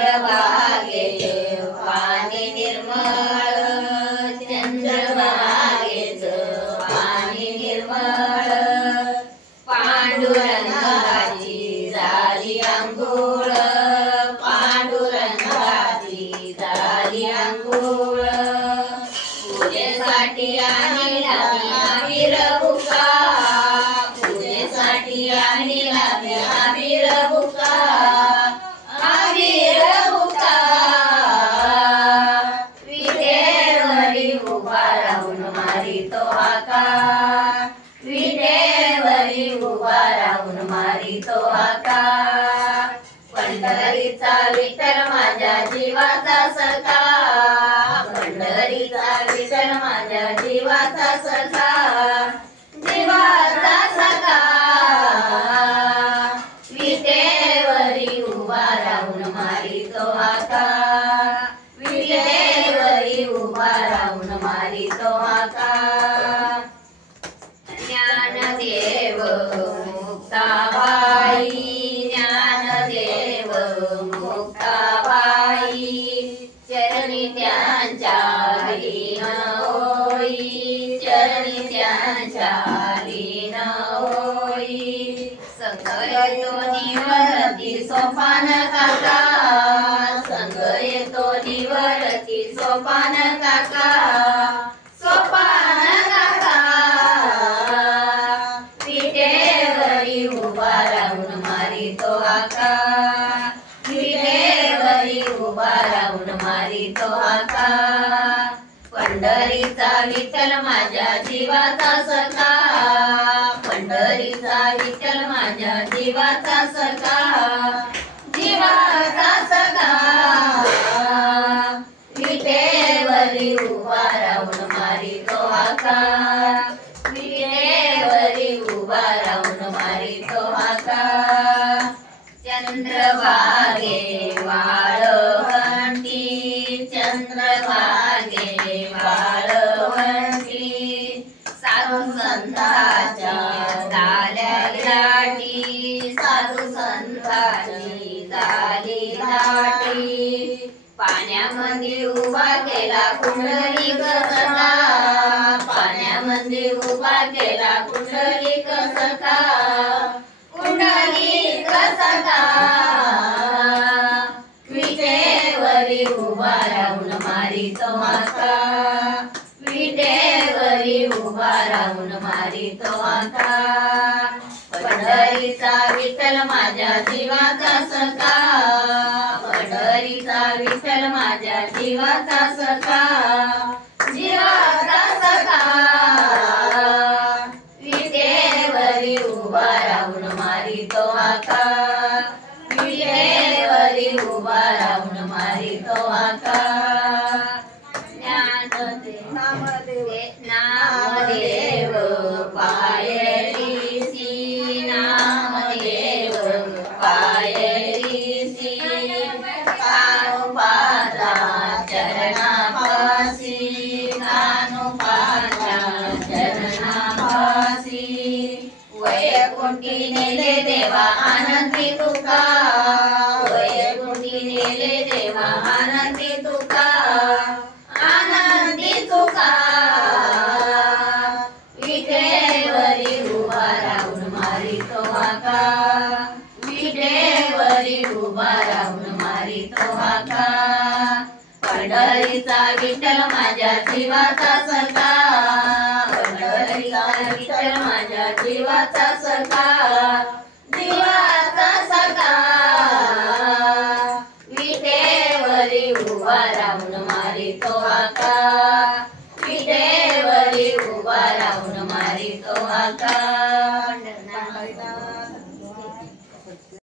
चंद्रभागेचे पाणी निर्मळ, चंद्रभागेचं पाणी निर्मळ, पांडुरंगाची झाली अंघोळ, पांडुरंगाची झाली अंघोळ, पूजेसाठी आणिला अबीर बुका, पूजेसाठी आणिला अबीर बुका, अबीर बुका, विटेवरी उभा राहून मारितो हाका, विटेवरी उभा राहून मारितो हाका, पंढरीचा विठ्ठल माझ्या जीवाचा सखा, पंढरीचा विठ्ठल माझ्या जीवाचा सखा, जीवाचा सखा, विटेवरी उभा राहून मारितो हाका, विटेवरी उभा राहून मारितो हाका, ज्ञानदेव मुक्ताबाई, ज्ञानदेव मुक्ताबाई, चरणी त्यांच्या लीन होई, चरणी त्यांच्या लीन होई, संग येतो निवडती सोपान काका, संग येतो निवडती सोपान काका, सोपान काका, विटेवरी उभा राहून मारितो हाका, विटेवरी उभा राहून मारितो हाका, पंढरीचा विठ्ठल माझ्या जीवाचा सखा, पंढरीचा विठ्ठल माझ्या जीवाचा सखा, जीवाचा सखा, विटेवरी उभा राहून मारितो हाका, विटेवरी उभा राहून मारितो हाका, चंद्रभागे वाळवंटी, चंद्रभागे वाळवंटी, साधू संतांच्या झाल्या लाटी, साधू संतांची झाली लाटी, पाण्यामध्ये उभा केला कुंडलिक सखा, पाण्यामध्ये उभा केला कुंडलिक सखा, कुंडलिक सखा, विटेवरी उभा राहून मारितो हाका, विटेवरी उभा राहून मारितो हाका, पंढरीचा विठ्ठल माझ्या जीवाचा सखा, पंढरीचा विठ्ठल माझ्या जीवाचा सखा, जीवाचा सखा, विटेवरी उभा राहून मारितो हाका, विटेवरी उभा राहून मारितो हाका, नामदेव पायरीसी, नामदेव पायरीसी, कानुपाचा चरणापासी, कानुपाचा चरणापासी, वैकुंठी नेले देवा आनंदी तुका, वैकुंठी नेले देवा आनंदी तुका, आनंदी तुका, विटेवरी उभा राहून मारितो हाका, विटेवरी उभा राहून मारितो हाका, पंढरीचा विठ्ठल माझ्या जीवाचा सखा, पंढरीचा विठ्ठल माझ्या जीवाचा सखा, जीवाचा सखा, विटेवरी उभा राहून मारितो हाका, विटेवरी उभा राहून मारितो हाका.